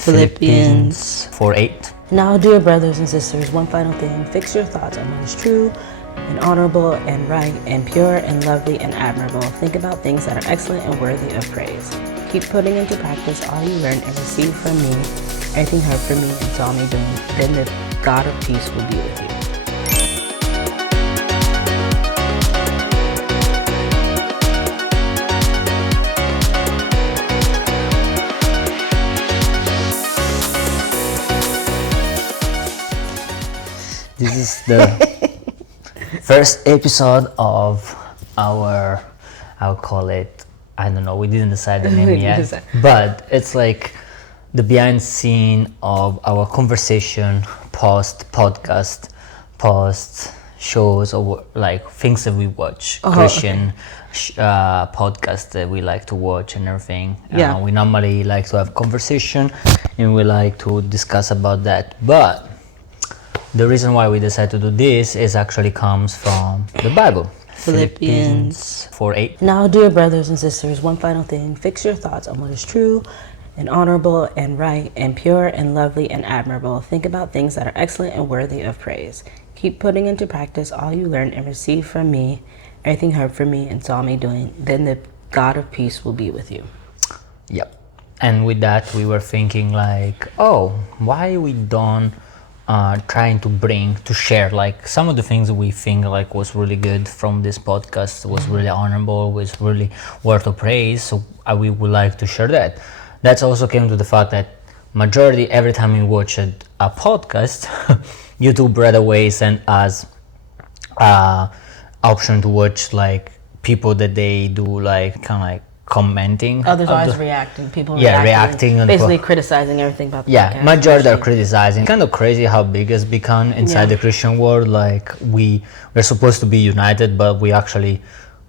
Philippians 4:8. Now, dear brothers and sisters, one final thing. Fix your thoughts on what is true and honorable and right and pure and lovely and admirable. Think about things that are excellent and worthy of praise. Keep putting into practice all you learn and receive from me, everything heard from me and saw me doing. Then the God of peace will be with you. This is the first episode of I'll call it, I don't know, we didn't decide the name yet, but it's like the behind scene of our conversation, post podcast, post shows, or like things that we watch, Christian podcasts that we like to watch and everything. We normally like to have conversation and we like to discuss about that, but the reason why we decided to do this is actually comes from the Bible. Philippians 4:8. Now, dear brothers and sisters, one final thing. Fix your thoughts on what is true and honorable and right and pure and lovely and admirable. Think about things that are excellent and worthy of praise. Keep putting into practice all you learn and receive from me, everything heard from me and saw me doing. Then the God of peace will be with you. Yep. And with that, we were thinking like, why we don't trying to share like some of the things we think like was really good from this podcast, was really honorable, was really worth of praise, so we would like to share that. That's also came to the fact that majority every time we watch a podcast YouTube right away send us option to watch like people that they do like kind of like commenting. Others always reacting. People reacting basically criticizing everything about the podcast. Majority are criticizing. Kind of crazy how big it's become inside the Christian world. Like we're supposed to be united, but we actually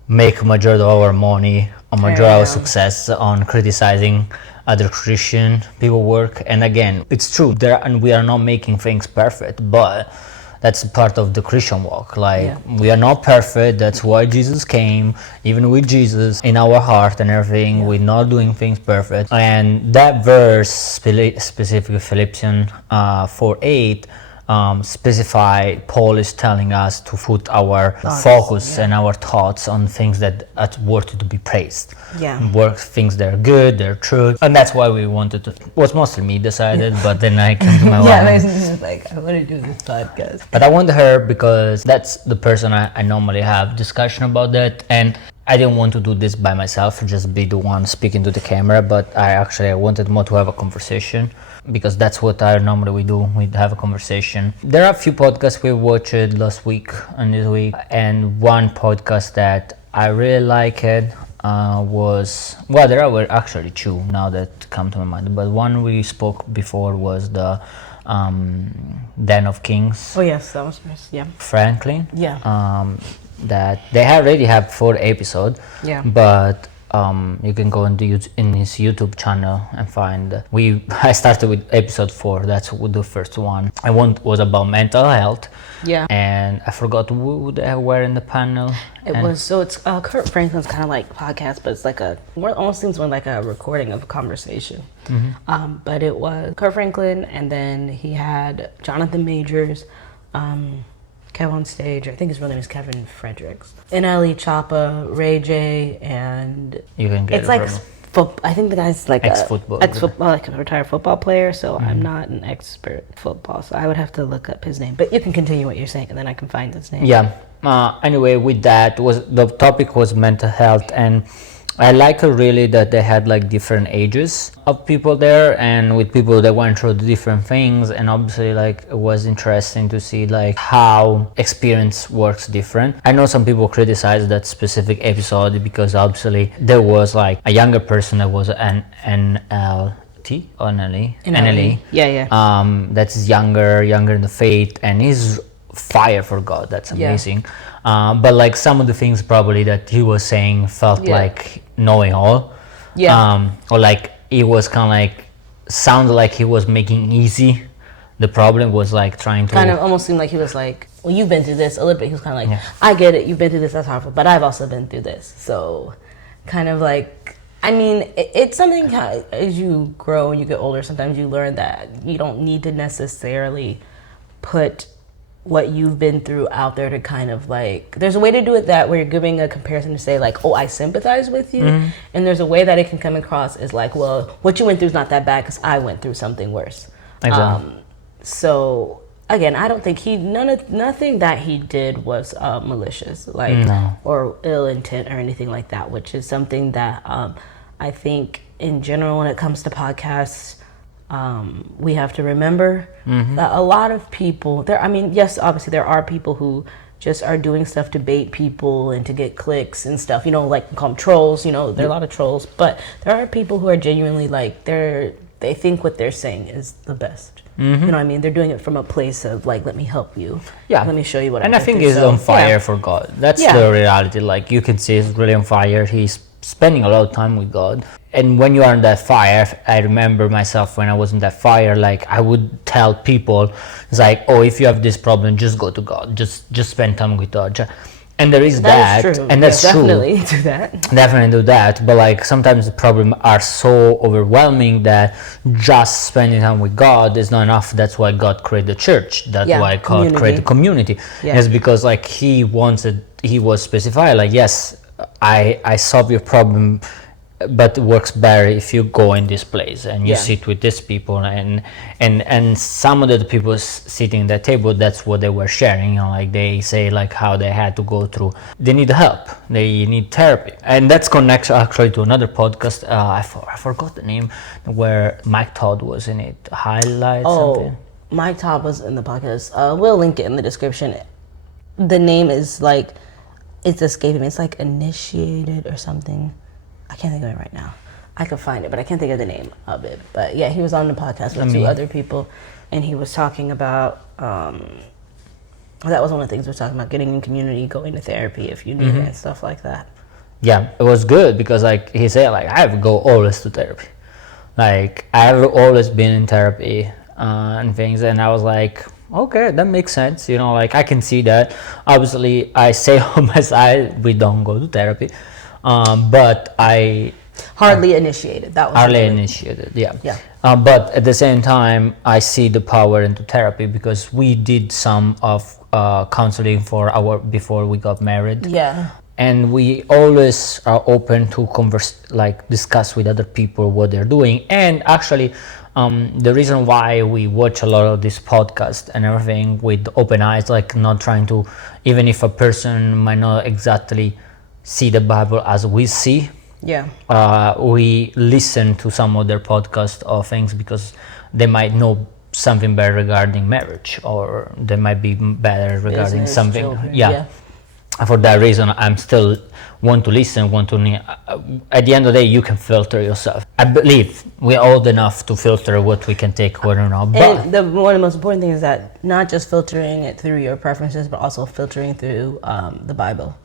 make majority of our money, a majority of our success on criticizing other Christian people work. And again, it's true and we are not making things perfect, but that's part of the Christian walk. We are not perfect. That's why Jesus came. Even with Jesus in our heart and everything, we're not doing things perfect. And that verse, specifically Philippians 4:8, specify Paul is telling us to put our focus and our thoughts on things that are worthy to be praised. Things that are good, they're true, and that's why we wanted to. Was mostly me decided, but then I came to my wife. Like I want to do this podcast. But I wanted her because that's the person I normally have discussion about that, and I didn't want to do this by myself, just be the one speaking to the camera. But I wanted more to have a conversation, because that's what I normally we do. We have a conversation. There are a few podcasts we watched last week and this week, and one podcast that I really liked there were actually two now that come to my mind, but one we spoke before was the Den of Kings. Oh yes, that was nice. Franklin. That they already have 4 episodes. But you can go in his YouTube channel and find. I started with episode 4. That's the first one. Was about mental health. And I forgot who they were in the panel. It's Kurt Franklin's kind of like podcast, but it's like almost seems like a recording of a conversation. But it was Kurt Franklin, and then he had Jonathan Majors, Kev on stage. I think his real name is Kevin Fredericks. NLE Choppa, Ray J, and you can get it's like I think the guy's like ex-football, like a retired football player. So I'm not an expert at football, so I would have to look up his name. But you can continue what you're saying, and then I can find his name. Anyway, with that the topic was mental health, and I like really that they had like different ages of people there, and with people that went through different things, and obviously like it was interesting to see like how experience works different. I know some people criticize that specific episode because obviously there was like a younger person that was an NLT or NLE. That's younger in the faith, and he's fire for God. That's amazing. But like some of the things probably that he was saying felt like knowing all. Or like it was kind of like sounded like he was making easy. The problem was like trying to kind of almost seemed like he was like, well, you've been through this a little bit. He was kind of like, I get it, you've been through this, that's hard, but I've also been through this. So kind of like I mean, it's something as you grow and you get older, sometimes you learn that you don't need to necessarily put what you've been through out there to kind of like, there's a way to do it that where you're giving a comparison to say like, oh, I sympathize with you. And there's a way that it can come across as like, well, what you went through is not that bad because I went through something worse. Exactly. So again, I don't think nothing that he did was malicious, like or ill intent or anything like that, which is something that I think in general when it comes to podcasts, we have to remember that a lot of people there. I mean, yes, obviously there are people who just are doing stuff to bait people and to get clicks and stuff. You know, like call them trolls. You know, there are a lot of trolls, but there are people who are genuinely like they think what they're saying is the best. You know what I mean? They're doing it from a place of like, let me help you. Yeah. Let me show you what and I think he's on fire for God. That's the reality. Like you can see he's really on fire. He's spending a lot of time with God. And when you are in that fire, I remember myself when I was in that fire, like I would tell people, it's like, oh, if you have this problem, just go to God. Just spend time with God. And there is that and that's definitely true. Do that. Definitely do that. But like sometimes the problems are so overwhelming that just spending time with God is not enough. That's why God created the church. That's why God created the community. It's because like he was specified like, yes, I solve your problem, but it works better if you go in this place and you sit with these people and some of the people sitting at that table, that's what they were sharing, you know, like they say like how they had to go through, they need help, they need therapy. And that's connects actually to another podcast, I forgot the name, where Mike Todd was in it, something. Mike Todd was in the podcast. We'll link it in the description. The name is like, it's escaping me, it's like Initiated or something. I can't think of it right now. I could find it, but I can't think of the name of it. But yeah, he was on the podcast with two other people, and he was talking about, that was one of the things we were talking about, getting in community, going to therapy if you need it, and stuff like that. Yeah, it was good because like he said, like I have go always to therapy. Like I have always been in therapy and things, and I was like, okay, that makes sense. You know, like I can see that. Obviously, I say on my side, we don't go to therapy. But I hardly initiated. That was hardly initiated. Yeah. But at the same time, I see the power into therapy because we did some of counseling before we got married. Yeah. And we always are open to discuss with other people what they're doing. And actually, the reason why we watch a lot of this podcast and everything with open eyes, like not trying to, even if a person might not exactly see the Bible as we see. We listen to some of their podcasts or things because they might know something better regarding marriage, or they might be better regarding business, something. Children, For that reason, I'm still want to listen. At the end of the day, you can filter yourself. I believe we're old enough to filter what we can take, what or not. But and one of the most important things is that not just filtering it through your preferences, but also filtering through the Bible.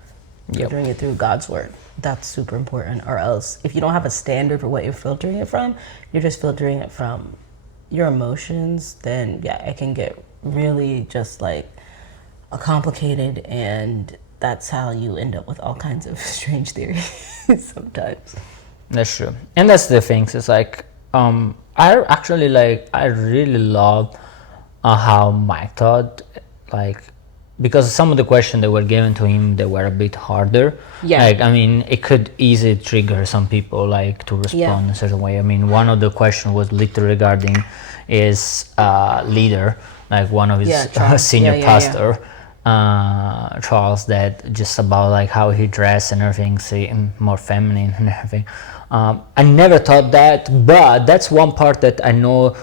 Filtering it through God's word. That's super important. Or else, if you don't have a standard for what you're filtering it from, you're just filtering it from your emotions, then it can get really just like complicated, and that's how you end up with all kinds of strange theories sometimes. That's true. And that's the thing. It's like I really love how Mike Todd because some of the questions that were given to him, they were a bit harder. Like, I mean, it could easily trigger some people, like, to respond a certain way. I mean, one of the questions was literally regarding his leader, like one of his senior pastor, Charles, that just about like how he dressed and everything, seeing more feminine and everything. I never thought that, but that's one part that I know.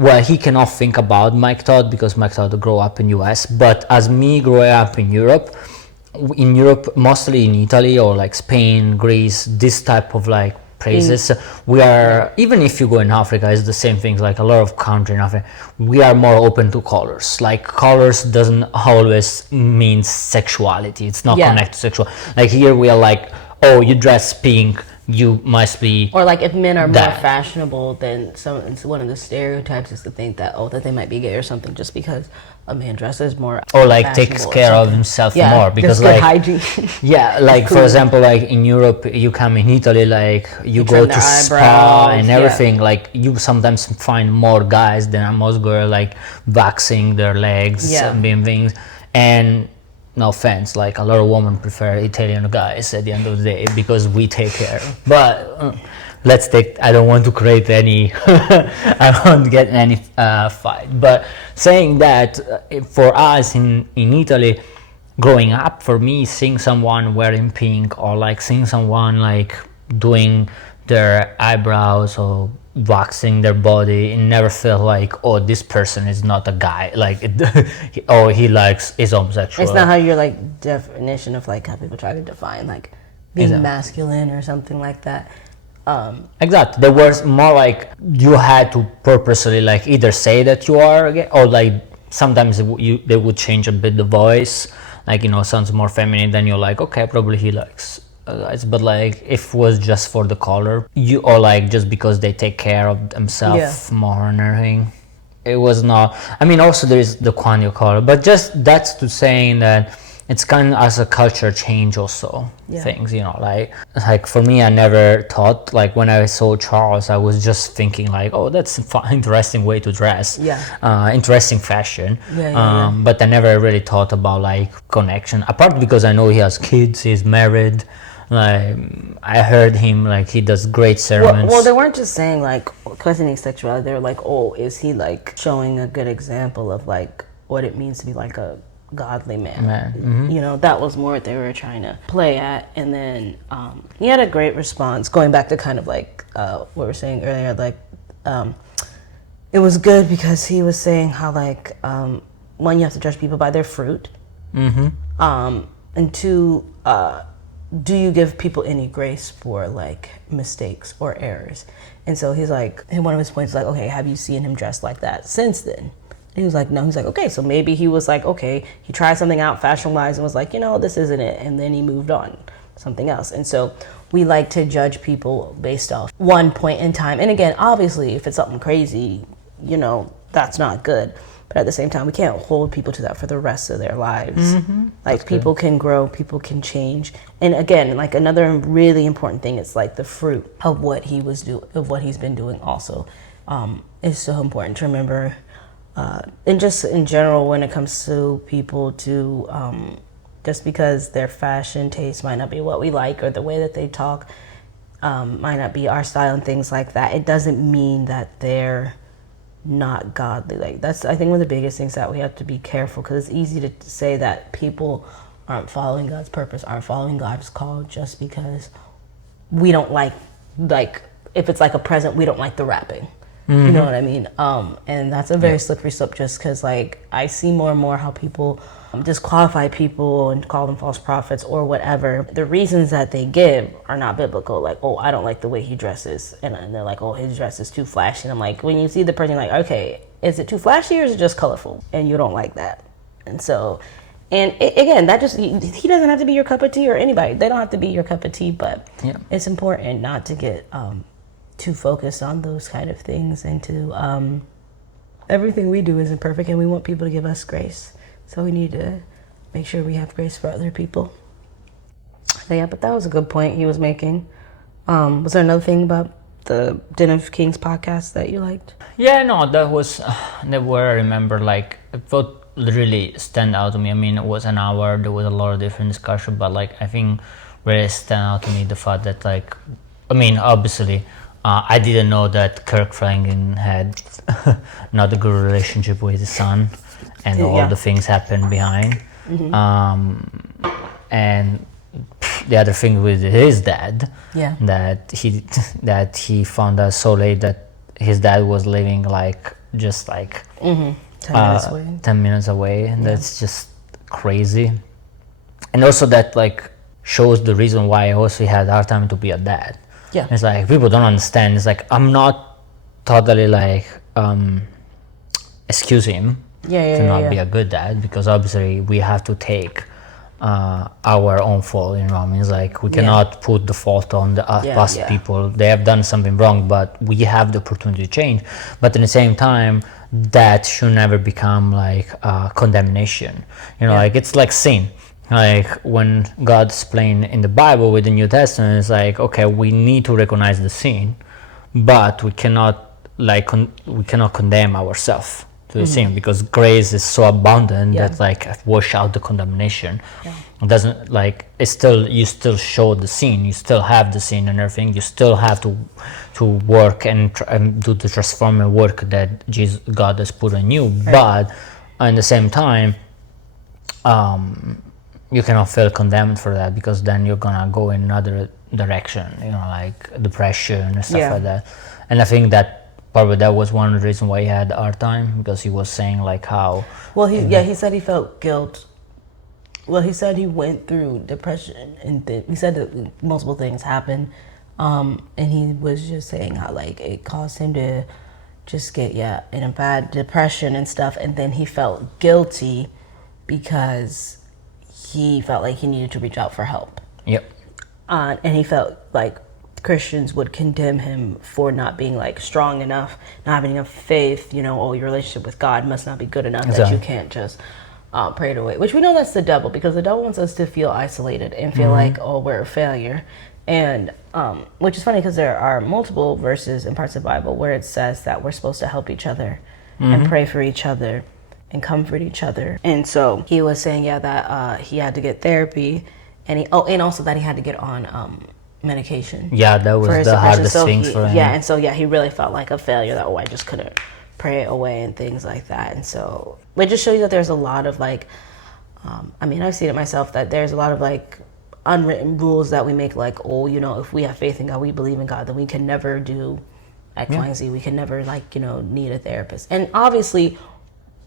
Well, he cannot think about Mike Todd because Mike Todd grew up in US, but as me growing up in Europe, mostly in Italy or like Spain, Greece, this type of like places, we are, even if you go in Africa, it's the same thing, like a lot of country in Africa, we are more open to colors. Like colors doesn't always mean sexuality, it's not connected to sexual. Like here we are like, oh, you dress pink, you must be. Or like if men are more that. fashionable, then one of the stereotypes is to think that that they might be gay or something just because a man dresses more Or like takes care of himself more, because good like hygiene. yeah, like for example, like in Europe, you come in Italy, like you go to spa and everything, like you sometimes find more guys than most girls like waxing their legs and being things. And no offense, like a lot of women prefer Italian guys at the end of the day because we take care. But I don't want to create any I won't get any fight. But saying that, for us in Italy, growing up, for me, seeing someone wearing pink, or like seeing someone like doing their eyebrows or waxing their body, it never felt like, oh, this person is not a guy, like is homosexual. It's not how your like definition of like how people try to define like being masculine or something like that. Exactly. There was more like you had to purposely like either say that you are gay, or like sometimes they would change a bit the voice, like, sounds more feminine, then you're like, okay, probably he likes guys. But like if it was just for the color, or like just because they take care of themselves more and everything, it was not. I mean, also there is the quantity color, but just that's to saying that it's kind of as a culture change also things, like for me, I never thought, like when I saw Charles, I was just thinking like, oh, that's an interesting way to dress, interesting fashion, but I never really thought about like connection, apart because I know he has kids, he's married. Like I heard him, like he does great sermons. Well, they weren't just saying like questioning sexuality, they were like, oh, is he like showing a good example of like what it means to be like a godly man. Mm-hmm. That was more what they were trying to play at. And then he had a great response, going back to kind of like what we were saying earlier, like it was good because he was saying how like one, you have to judge people by their fruit, and two, do you give people any grace for like mistakes or errors? And so he's like, and one of his points is like, okay, have you seen him dressed like that since then? He was like, no. He's like, okay, so maybe he was like, okay, he tried something out fashion-wise and was like, this isn't it. And then he moved on, something else. And so we like to judge people based off one point in time. And again, obviously, if it's something crazy, that's not good. But at the same time, we can't hold people to that for the rest of their lives. Like people can grow, people can change. And again, like another really important thing is like the fruit of what he's been doing also is so important to remember. And just in general, when it comes to people to, just because their fashion taste might not be what we like, or the way that they talk might not be our style and things like that, it doesn't mean that they're not godly. Like that's, I think, one of the biggest things that we have to be careful, because it's easy to say that people aren't following God's purpose, aren't following God's call just because we don't like if it's like a present, we don't like the wrapping. You know what I mean? And that's a very slippery slope, just because like I see more and more how people disqualify people and call them false prophets or whatever. The reasons that they give are not biblical. Like, oh, I don't like the way he dresses. And they're like, oh, his dress is too flashy. And I'm like, when you see the person, you're like, okay, is it too flashy or is it just colorful? And you don't like that. And so, again, that just, he doesn't have to be your cup of tea, or anybody. They don't have to be your cup of tea, but it's important not to get too focused on those kind of things, and to everything we do isn't perfect, and we want people to give us grace, so we need to make sure we have grace for other people. So but that was a good point he was making. Was there another thing about the Den of Kings podcast that you liked? That was that where I remember, like, what really stand out to me. I mean, it was an hour, there was a lot of different discussion, but like I think really stand out to me the fact that, like, I mean, obviously I didn't know that Kirk Franklin had not a good relationship with his son, and all the things happened behind. And the other thing with his dad, that he found out so late that his dad was living like just like 10 minutes away, and that's just crazy. And also that like shows the reason why also he had a hard time to be a dad. It's like people don't understand. It's like I'm not totally like excuse him to not be a good dad, because obviously we have to take our own fault. You know what I mean? It's like we cannot put the fault on the past people. They have done something wrong, but we have the opportunity to change. But at the same time, that should never become like condemnation. You know, like it's like sin. Like when God explained in the Bible with the New Testament, it's like, okay, we need to recognize the sin, but we cannot we cannot condemn ourselves to the sin, because grace is so abundant that like wash out the condemnation. It doesn't like it's still, you still show the sin, you still have the sin and everything, you still have to work and do the transforming work that God has put on you, but at the same time you cannot feel condemned for that, because then you're gonna go in another direction, you know, like depression and stuff like that. And I think that probably that was one of the reasons why he had a hard time, because he was saying like how he said he felt guilt. Well, he said he went through depression, and he said that multiple things happened, and he was just saying how like it caused him to just get in a bad depression and stuff, and then he felt guilty because he felt like he needed to reach out for help. And he felt like Christians would condemn him for not being like strong enough, not having enough faith, you know, your relationship with God must not be good enough that you can't just pray it away. Which we know that's the devil, because the devil wants us to feel isolated and feel like, oh, we're a failure. And which is funny, because there are multiple verses in parts of the Bible where it says that we're supposed to help each other and pray for each other and comfort each other. And so he was saying that he had to get therapy, and and also that he had to get on medication. That was the hardest things for him. And so he really felt like a failure, that I just couldn't pray it away and things like that. And so it just shows you that there's a lot of like I mean, I've seen it myself, that there's a lot of like unwritten rules that we make, like, oh, you know, if we have faith in God, we believe in God, then we can never do X, Y, and Z. We can never, like, you know, need a therapist. And obviously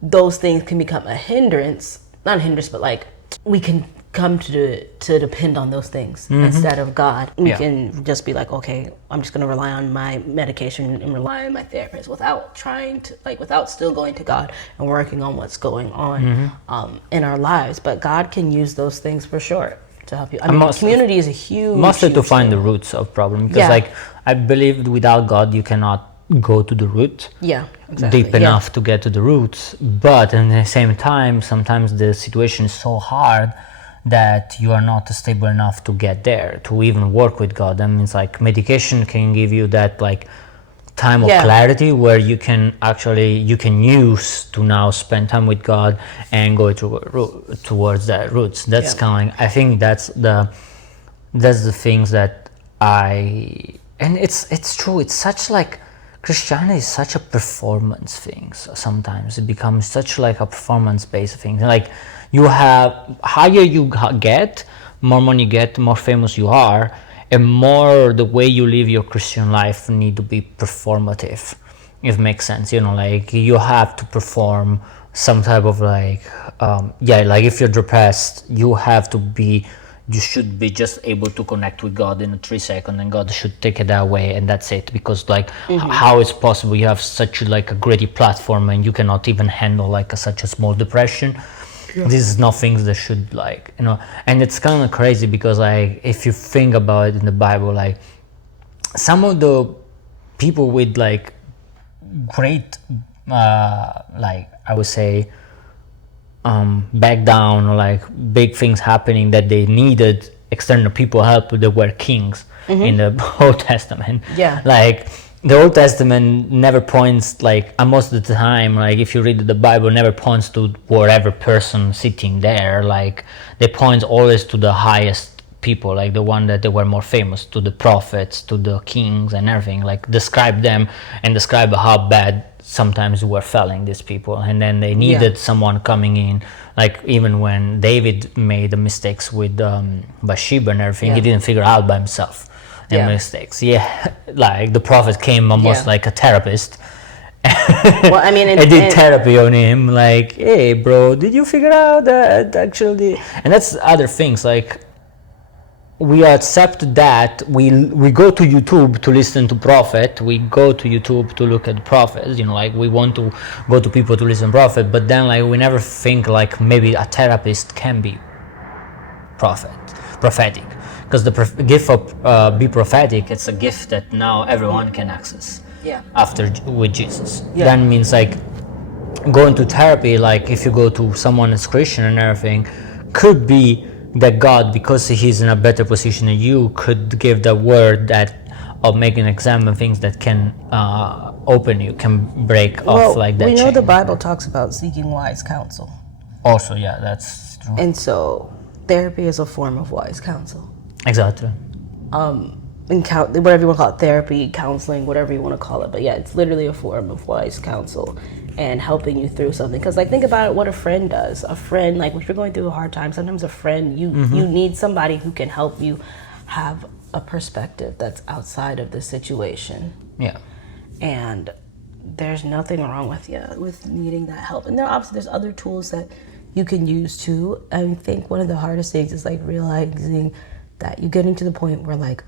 those things can become a hindrance, not a hindrance, but like we can come to depend on those things instead of God. We can just be like, okay, I'm just going to rely on my medication and rely on my therapist without trying to, like, without still going to God and working on what's going on in our lives. But God can use those things for sure to help you. I mean, community is a huge, mostly huge to find thing. the roots of problem, because like I believe without God you cannot go to the root deep enough to get to the roots, but at the same time sometimes the situation is so hard that you are not stable enough to get there, to even work with God. That means like medication can give you that like time of clarity where you can actually use to now spend time with God and go towards that roots. That's kind of like, I think that's the things that and it's true, it's such like Christianity is such a performance thing. So sometimes it becomes such like a performance-based thing. Like you have, higher you get, more money you get, more famous you are, and more the way you live your Christian life need to be performative, if it makes sense. You know, like you have to perform some type of like, like if you're depressed, you should be just able to connect with God in 3 seconds, and God should take it that way, and that's it. Because like how is possible you have such like a great platform and you cannot even handle like such a small depression? This is not things that should, like, you know. And it's kind of crazy because like if you think about it in the Bible, like some of the people with like great like I would say back down, or like big things happening that they needed external people help, that were kings in the Old Testament. Like the Old Testament never points, like most of the time, like if you read the Bible, never points to whatever person sitting there. Like they point always to the highest people, like the one that they were more famous, to the prophets, to the kings and everything, like describe them and describe how bad sometimes were failing these people, and then they needed someone coming in. Like even when David made the mistakes with Bathsheba and everything, he didn't figure out by himself the mistakes. Like the prophet came almost like a therapist. Well, I mean, I did therapy on him, like, hey bro, did you figure out that actually? And that's other things, like we accept that we go to YouTube to listen to prophet, we go to YouTube to look at prophets, you know, like we want to go to people to listen to prophet, but then like we never think like maybe a therapist can be prophetic, because the gift of be prophetic, it's a gift that now everyone can access. Yeah. After with Jesus, Yeah. that means like going to therapy. Like if you go to someone that's Christian and everything, could be that God, because He's in a better position than you, could give the word that of making examine things that can open you, can break off like that. We know chain. the Bible talks about seeking wise counsel. Also, yeah, that's true. And so therapy is a form of wise counsel. Exactly. Whatever you want to call it, therapy, counseling, whatever you want to call it. But yeah, it's literally a form of wise counsel and helping you through something. Because like, think about it, what a friend does. A friend, like if you're going through a hard time, sometimes a friend, you need somebody who can help you have a perspective that's outside of the situation. Yeah. And there's nothing wrong with needing that help. And there's other tools that you can use too. I think one of the hardest things is like realizing that you're getting to the point where like,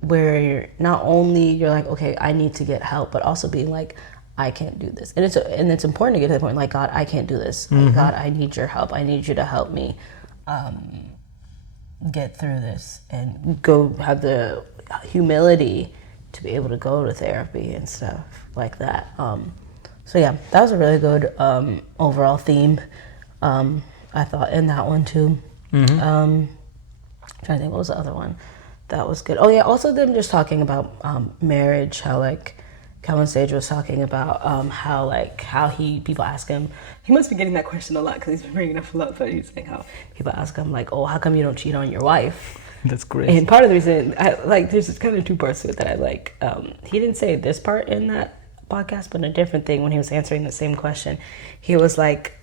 where you're like, okay, I need to get help, but also being like, I can't do this. And it's important to get to the point like, God, I can't do this. Like, God, I need your help. I need you to help me get through this and go have the humility to be able to go to therapy and stuff like that. So yeah, that was a really good overall theme. I thought in that one too. I'm trying to think, what was the other one that was good? Oh yeah, also them just talking about marriage, how like Calvin Sage was talking about how people ask him, he must be getting that question a lot because he's been bringing it up a lot, but he's saying how people ask him like, oh, how come you don't cheat on your wife? That's great. And part of the reason there's kind of two parts to it that I like. He didn't say this part in that podcast, but a different thing when he was answering the same question. He was like,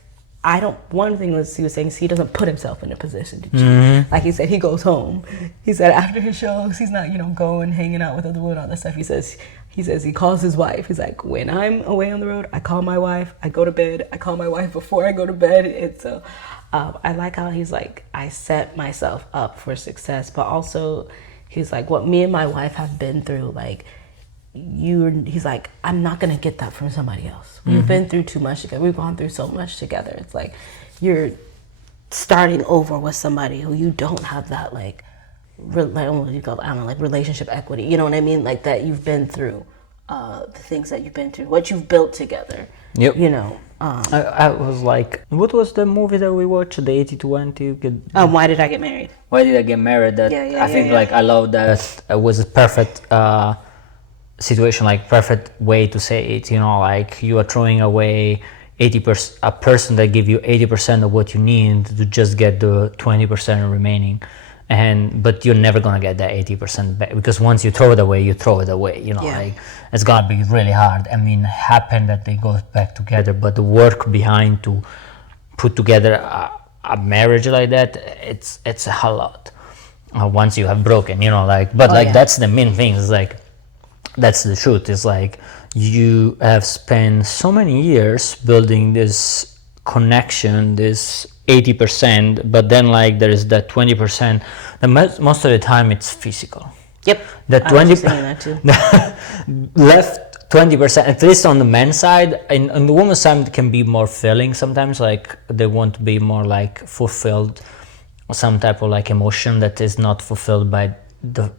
one thing was he was saying he doesn't put himself in a position to cheat. Like he said, he goes home. He said after his shows, he's not, going hanging out with other women, all that stuff. He says he calls his wife. He's like, when I'm away on the road, I call my wife. I go to bed. I call my wife before I go to bed. And so I like how he's like, I set myself up for success, but also he's like, what me and my wife have been through, like, he's like, I'm not gonna get that from somebody else. We've been through too much together. We've gone through so much together. It's like you're starting over with somebody who you don't have that like relationship equity. You know what I mean? Like that you've been through the things that you've been through, what you've built together. Yep. I was like, what was the movie that we watched? The 80-20. Why Did I Get Married? Why Did I Get Married? I think I love that. It was a perfect situation, like perfect way to say it. Like you are throwing away 80%, a person that give you 80% of what you need to just get the 20% remaining, but you're never gonna get that 80% back, because once you throw it away, like it's gonna be really hard. I mean, happen that they go back together, but the work behind to put together a marriage like that, it's a whole lot. Once you have broken, that's the main thing. Is like, that's the truth. It's like you have spent so many years building this connection, this 80%, but then like there is that 20%. Most of the time it's physical. Yep. That 20% left 20%, at least on the men's side. And on the woman's side, it can be more feeling sometimes. Like they want to be more like fulfilled, some type of like emotion that is not fulfilled by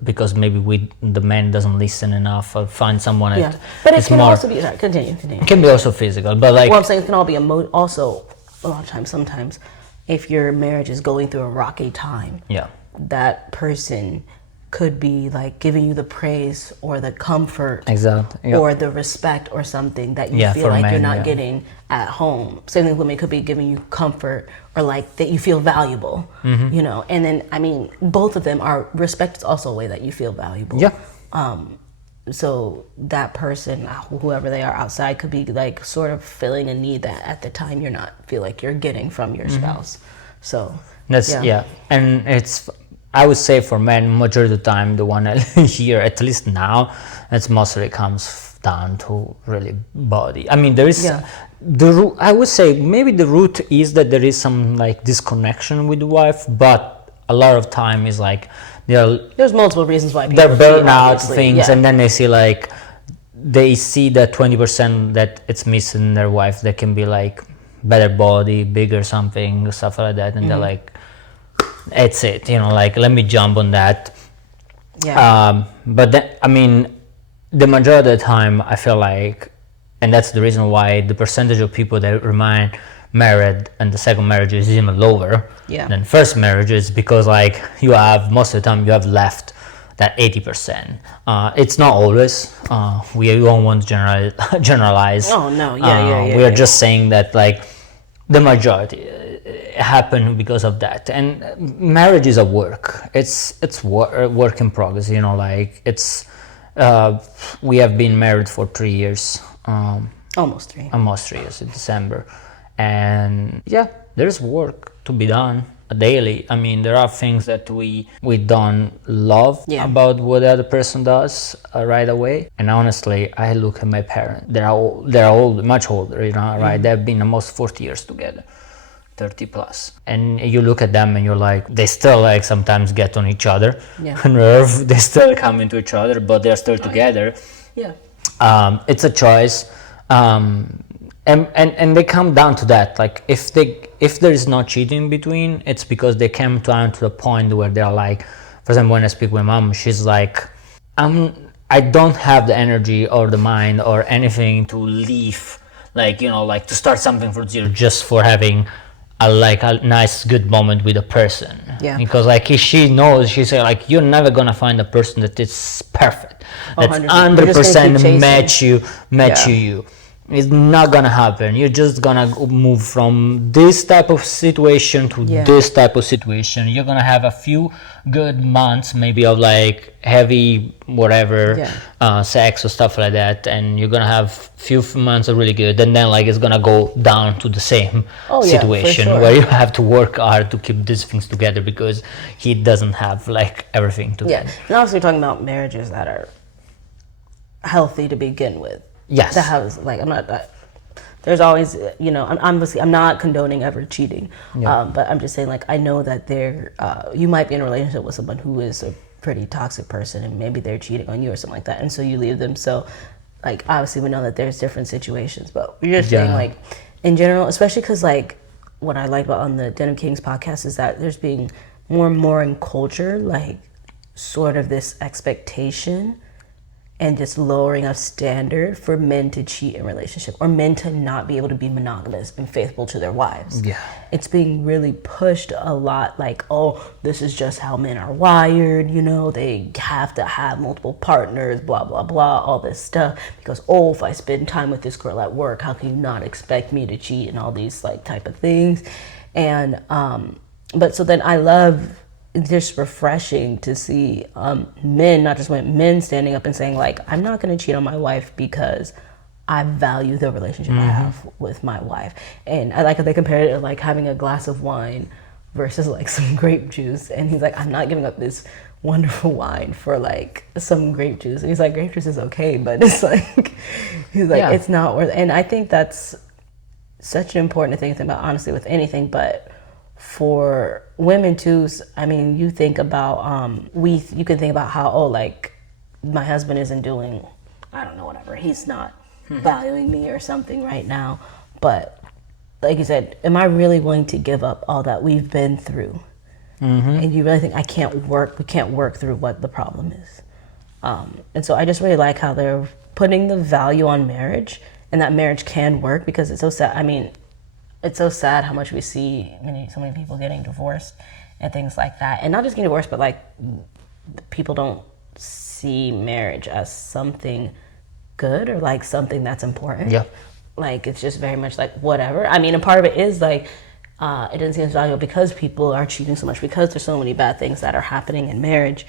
because maybe the man doesn't listen enough, or find someone that but it can also be continue. It can be also physical, but like what I'm saying, it can all be also a lot of times. Sometimes if your marriage is going through a rocky time, that person could be like giving you the praise or the comfort, or the respect or something that you feel like you're not getting at home. Same thing, women could be giving you comfort or like that you feel valuable, And then I mean, both of them are respect is also a way that you feel valuable. So that person, whoever they are outside, could be like sort of filling a need that at the time you're not feel like you're getting from your spouse. So that's and it's. I would say for men, majority of the time, the one I hear, at least now, it mostly comes down to really body. I mean, there is I would say maybe the root is that there is some like disconnection with the wife, but a lot of time is like there's multiple reasons why people they're burnout things, and then they see that 20% that it's missing in their wife. That can be like better body, bigger something, stuff like that, and they're like, it's it, like let me jump on that. Yeah. But then, I mean, the majority of the time I feel like, and that's the reason why the percentage of people that remain married and the second marriage is even lower than first marriages, because like you have, most of the time you have left that 80%. It's not always, we don't want to generalize. Oh no, we are just saying that like the majority happen because of that. And marriage is a work, it's work in progress, like it's we have been married for 3 years, almost 3 years in December, and yeah, there's work to be done daily. I mean, there are things that we don't love about what the other person does right away. And honestly, I look at my parents, they're old, much older, right? They've been almost 40 years together, 30 plus, and you look at them and you're like, they still like sometimes get on each other, nerve, they still come into each other, but they're still together. It's a choice, and they come down to that, like if there is no cheating in between, it's because they came down to the point where they're like, for example, when I speak with mom, she's like, I don't have the energy or the mind or anything to leave, like like to start something from zero just for having a nice good moment with a person, because like she knows, she said like, you're never gonna find a person that is perfect, that's 100% match you. It's not gonna happen. You're just gonna move from this type of situation to this type of situation. You're gonna have a few good months, maybe of like heavy whatever sex or stuff like that, and you're gonna have few months of really good, and then like it's gonna go down to the same situation where you have to work hard to keep these things together because he doesn't have like everything together. And obviously, we're talking about marriages that are healthy to begin with. Yes. That has, like, I'm not. There's always, I'm not condoning ever cheating, but I'm just saying, like, I know that you might be in a relationship with someone who is a pretty toxic person, and maybe they're cheating on you or something like that, and so you leave them. So, like, obviously, we know that there's different situations, but we're just saying, like, in general, especially because, like, what I like about on the Den of Kings podcast is that there's being more and more in culture, like, sort of this expectation and just lowering of standard for men to cheat in relationship, or men to not be able to be monogamous and faithful to their wives. It's being really pushed a lot, like, oh, this is just how men are wired, they have to have multiple partners, blah blah blah, all this stuff, because if I spend time with this girl at work, how can you not expect me to cheat, and all these like type of things. And but so then I love, just refreshing to see men, not just women, men standing up and saying, like, I'm not going to cheat on my wife because I value the relationship I have with my wife. And I like how they compared it to like having a glass of wine versus like some grape juice. And he's like, I'm not giving up this wonderful wine for like some grape juice. And he's like, grape juice is okay, but it's like, he's like, it's not worth it. And I think that's such an important thing to think about, honestly, with anything, but for women too. I mean, you think about you can think about how, like, my husband isn't doing, I don't know, whatever, he's not valuing me or something right now, but like you said, am I really going to give up all that we've been through? And you really think we can't work through what the problem is? And so I just really like how they're putting the value on marriage, and that marriage can work, because it's so sad. I mean, it's so sad how much we see so many people getting divorced and things like that. And not just getting divorced, but like people don't see marriage as something good or like something that's important. Like it's just very much like whatever. I mean, and part of it is like it doesn't seem as valuable because people are cheating so much, because there's so many bad things that are happening in marriage.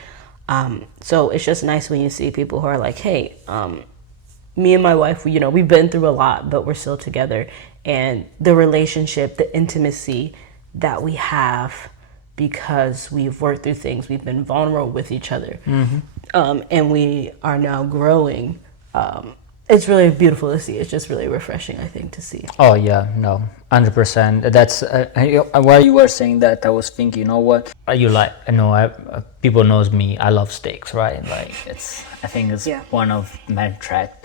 So it's just nice when you see people who are like, hey, me and my wife, we've been through a lot, but we're still together. And the relationship, the intimacy that we have, because we've worked through things, we've been vulnerable with each other, and we are now growing. It's really beautiful to see. It's just really refreshing, I think, to see. Oh yeah, no, 100%. That's while you were saying that, I was thinking, what you like? People knows me. I love steaks, right? Like I think it's one of my traits.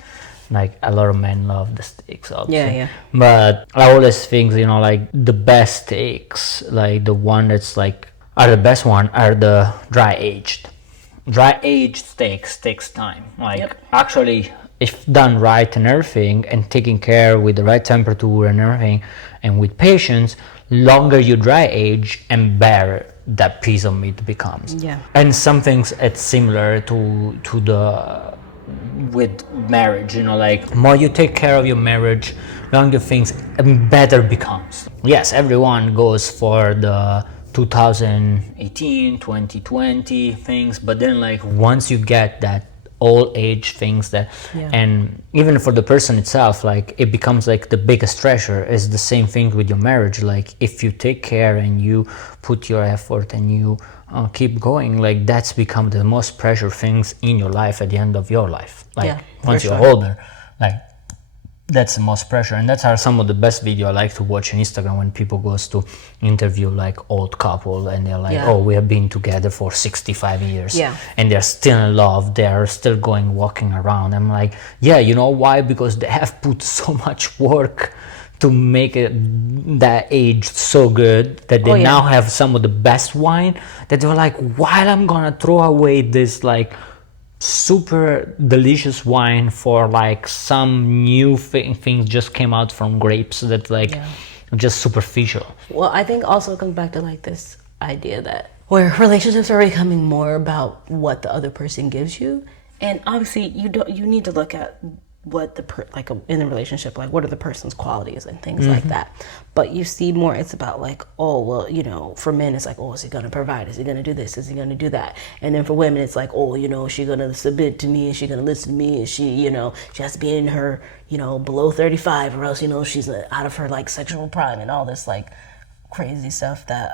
Like a lot of men love the steaks also. But I always think, like the best steaks, like the one that's like are the best one are the dry aged. Dry aged steaks takes time. Like actually, if done right and everything, and taking care with the right temperature and everything, and with patience, longer you dry age and better that piece of meat becomes. Yeah. And some things it's similar to the with marriage, you know, like more you take care of your marriage, longer things and better becomes. Yes, everyone goes for the 2018 2020 things, but then like once you get that old age things that and even for the person itself, like it becomes like the biggest treasure. Is the same thing with your marriage. Like if you take care and you put your effort and you keep going, like that's become the most precious things in your life at the end of your life. Like once you're older, like that's the most pressure. And that's are some of the best video I like to watch on Instagram, when people goes to interview like old couple and they're like, oh, we have been together for 65 years and they're still in love, they're still going walking around. I'm like, yeah, you know why? Because they have put so much work to make it that age so good that they now have some of the best wine, that they're like, while I'm gonna throw away this like super delicious wine for like some new things just came out from grapes that like just superficial. Well, I think also it comes back to like this idea that where relationships are becoming more about what the other person gives you, and obviously you need to look at what like in a relationship, like what are the person's qualities and things like that. But you see more, it's about like, oh, well, you know, for men it's like, oh, is he gonna provide, is he gonna do this, is he gonna do that? And then for women it's like, oh, you know, is she gonna submit to me, is she gonna listen to me, is she, you know, she has to be in her, you know, below 35 or else, you know, she's out of her like sexual prime and all this like crazy stuff that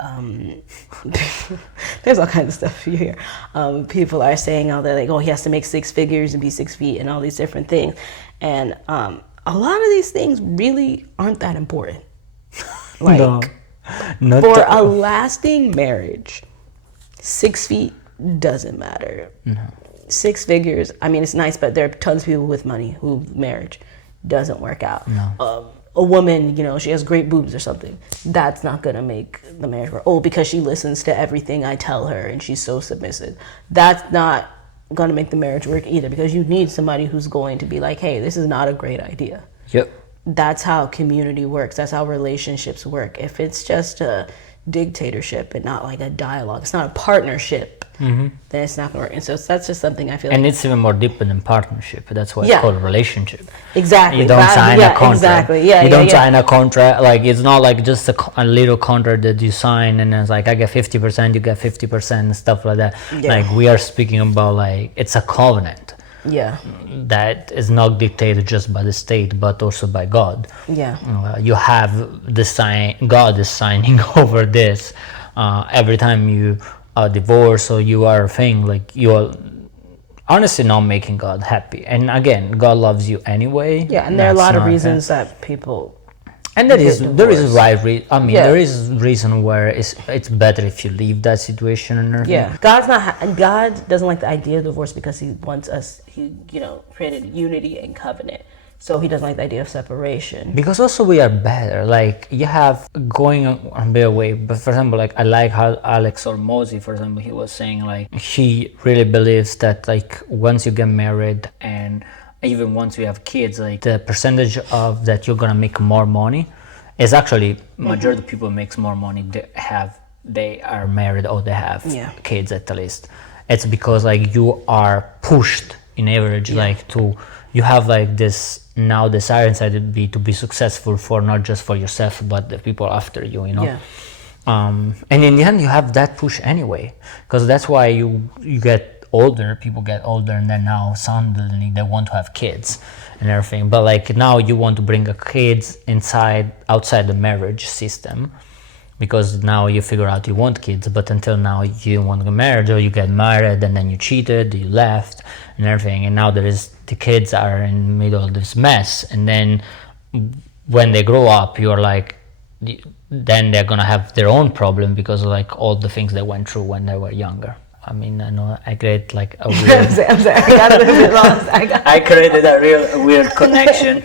there's all kinds of stuff you hear. People are saying all that, like, oh, he has to make 6 figures and be 6 feet and all these different things. And a lot of these things really aren't that important. Like, for a lasting marriage, 6 feet doesn't matter. 6 figures, I mean, it's nice, but there are tons of people with money who marriage doesn't work out. A woman, you know, she has great boobs or something, that's not gonna make the marriage work. Oh, because she listens to everything I tell her and she's so submissive, that's not gonna make the marriage work either, because you need somebody who's going to be like, hey, this is not a great idea. That's how community works, that's how relationships work. If it's just a dictatorship and not like a dialogue, it's not a partnership, then it's not gonna work. And so that's just something I feel and like, it's even more deeper than partnership. That's why it's called a relationship. Exactly. You don't sign a contract. You don't sign a contract. Like it's not like just a little contract that you sign and it's like I get 50%, you get 50% and stuff like that. Like we are speaking about like it's a covenant. That is not dictated just by the state but also by God. You have the sign, God is signing over this every time you divorce or you are a thing, like you are honestly not making God happy. And again, God loves you anyway. And there are a lot of reasons that people, and there is right I mean there is reason where it's better if you leave that situation and everything. God doesn't like the idea of divorce because he wants us, he, you know, created unity and covenant. So he doesn't like the idea of separation. Because also we are better. Like you have going a bit away. But for example, like I like how Alex Hormozy, for example, he was saying like he really believes that like once you get married and even once you have kids, like the percentage of that you're gonna make more money is actually majority of people makes more money. They are married or they have kids at least. It's because like you are pushed in average like to. You have like this now desire inside to be successful for not just for yourself but the people after you, you know. And in the end you have that push anyway, because that's why you get older, people get older, and then now suddenly they want to have kids and everything. But like now you want to bring a kids outside the marriage system, because now you figure out you want kids, but until now you want to get married, or you get married and then you cheated, you left and everything, and now the kids are in the middle of this mess. And then when they grow up, you're like, then they're gonna have their own problem because of like all the things they went through when they were younger. I mean, I know I created like a weird I'm sorry, I got a little bit lost. I created a real weird connection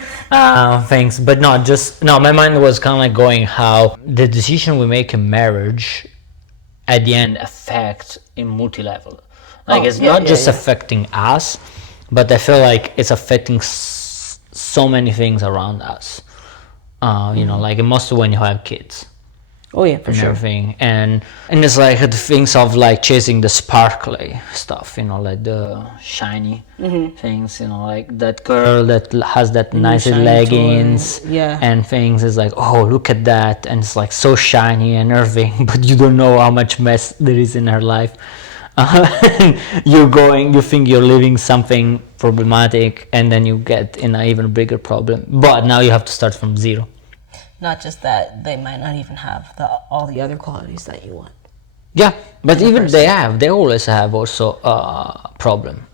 things, but my mind was kind of like going how the decision we make in marriage at the end affect in multi-level. Like it's not just affecting us, but I feel like it's affecting so many things around us. You know, like mostly when you have kids. Oh yeah, for and sure. Everything. And it's like the things of like chasing the sparkly stuff, you know, like the shiny things, you know, like that girl that has that nice leggings and things is like, oh, look at that, and it's like so shiny and everything, but you don't know how much mess there is in her life. You think you're living something problematic, and then you get in an even bigger problem, but now you have to start from zero. Not just that, they might not even have all the other qualities that you want. Yeah, but even they always have also a problem.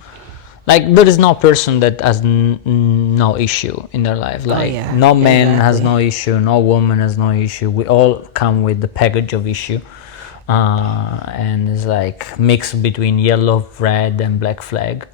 Like there is no person that has no issue in their life. Like no man has no issue, no woman has no issue. We all come with the package of issue. And it's like mixed between yellow, red and black flag.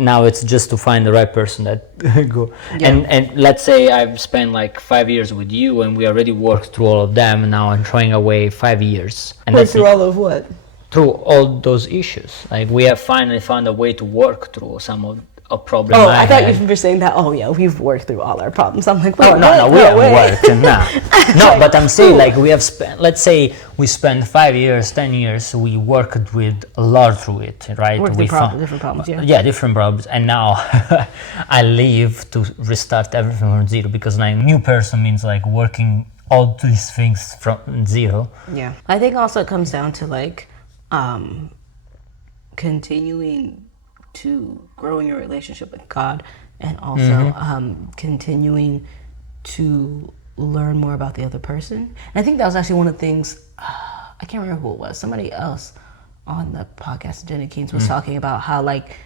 Now it's just to find the right person that go. And let's say I've spent like 5 years with you and we already worked through all of them, and now I'm throwing away 5 years. And work through all of what? Through all those issues. Like we have finally found a way to work through some of a problem. I thought you were saying that. Oh yeah, we've worked through all our problems. I'm like, wait, no, we haven't worked. No, but I'm saying like we have spent. Let's say we spent 5 years, 10 years. We worked with a lot through it, right? We found different problems. Yeah, different problems. And now I leave to restart everything from zero, because like new person means like working all these things from zero. Yeah, I think also it comes down to like continuing to grow in your relationship with God, and also continuing to learn more about the other person. And I think that was actually one of the things, I can't remember who it was, somebody else on the podcast, Jenna Keynes, was talking about how like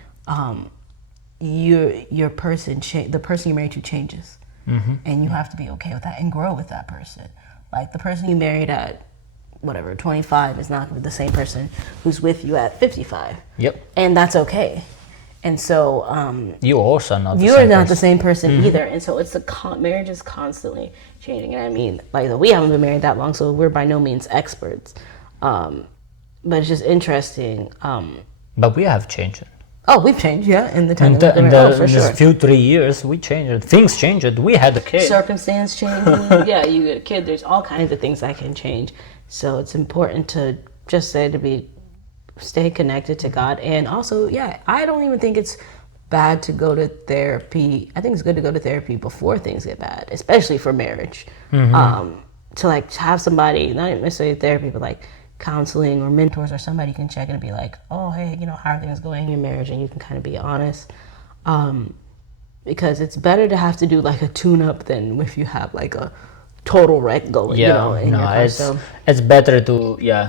your person, the person you're married to changes, and you have to be okay with that and grow with that person. Like the person you married at whatever 25 is not the same person who's with you at 55. Yep. And that's okay. And so you also not the you same are not person. the same person either. And so it's marriage is constantly changing. And I mean, like we haven't been married that long, so we're by no means experts. But it's just interesting. But we have changed. Oh, we've changed, in the time. In the few 3 years, we changed. Things changed. We had a kid. Circumstance change. Yeah, you get a kid. There's all kinds of things that can change. So it's important to just stay connected to God. And also, I don't even think it's bad to go to therapy. I think it's good to go to therapy before things get bad, especially for marriage. To like have somebody, not necessarily therapy, but like counseling or mentors or somebody you can check in and be like, oh, hey, how are things going in your marriage? And you can kind of be honest. Because it's better to have to do like a tune-up than if you have like a total wreck going, in your car. It's better to,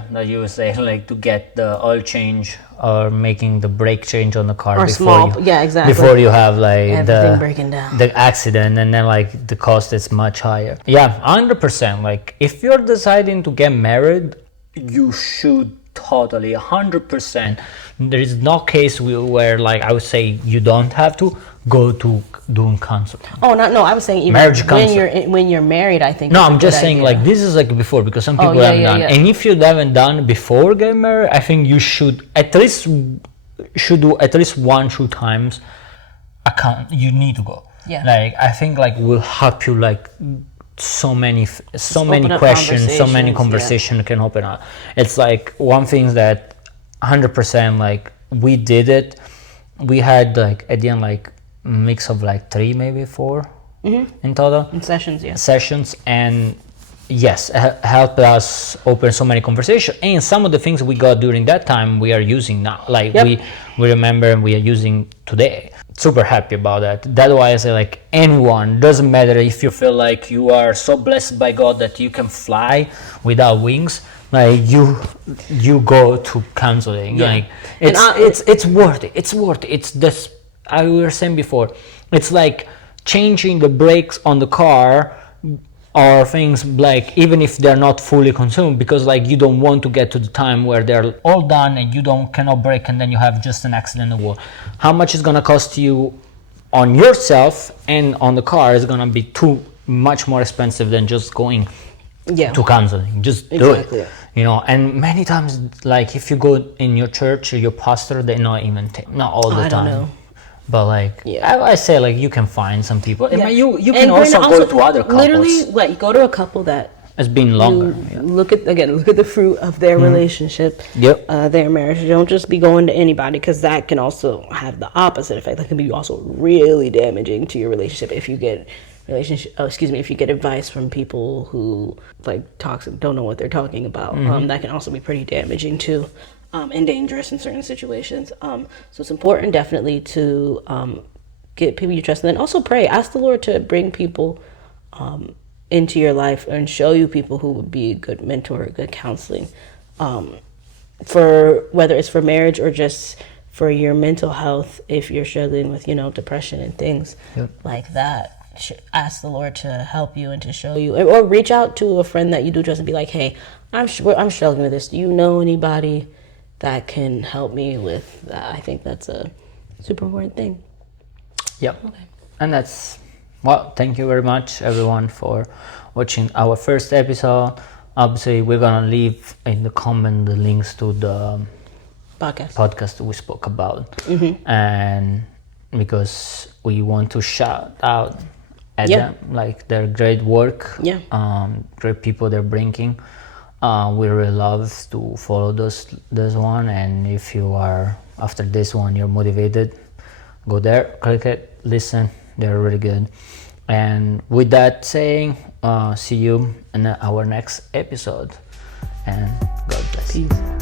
like you were saying, like to get the oil change or making the brake change on the car or exactly. Before you have like everything breaking down, the accident, and then like the cost is much higher. 100%. Like if you're deciding to get married, you should totally 100%. There is no case where like I would say you don't have to go to doing counseling. I was saying even marriage when you're married, I think. No, I'm just saying idea. Like this is like before, because some people haven't done. And if you haven't done before getting married, I think you should at least do at least 1-2 times. You need to go. Yeah. Like I think like will help you like so many questions, so many conversations can open up. It's like one thing that 100% like we did it. We had like at the end like mix of like 3 maybe 4 in total in sessions, and yes, helped us open so many conversations, and some of the things we got during that time we are using now, like we remember and we are using today. Super happy about that. That's why I say like anyone, doesn't matter if you feel like you are so blessed by God that you can fly without wings, like you go to counseling. Like it's worth it. It's this, I was saying before, it's like changing the brakes on the car or things like, even if they're not fully consumed, because like you don't want to get to the time where they're all done and you cannot brake and then you have just an accident in the wall. How much is gonna cost you on yourself and on the car is gonna be too much more expensive than just going to counseling. Just do Exactly. it. You know, and many times, like if you go in your church or your pastor, they not even not all the I don't time. know. But like I say, like you can find some people. Yeah. And you And can also go to other couples. Literally, like go to a couple that It's been longer. look at the fruit of their relationship, their marriage. Don't just be going to anybody, because that can also have the opposite effect. That can be also really damaging to your relationship if you get if you get advice from people who like don't know what they're talking about. That can also be pretty damaging too, and dangerous in certain situations. So it's important definitely to get people you trust, and then also pray. Ask the Lord to bring people into your life and show you people who would be a good mentor, good counseling, for whether it's for marriage or just for your mental health. If you're struggling with depression and things like that, ask the Lord to help you and to show you, or reach out to a friend that you do trust and be like, hey, I'm struggling with this. Do you know anybody that can help me with that? I think that's a super important thing. Yep. Okay. And that's, well, thank you very much everyone for watching our first episode. Obviously, we're gonna leave in the comment the links to the podcast we spoke about, and because we want to shout out at them, like their great work, great people they're bringing. We really love to follow this one, and if you are after this one you're motivated, go there, click it, listen, they're really good. And with that saying, see you in our next episode, and God bless. Peace.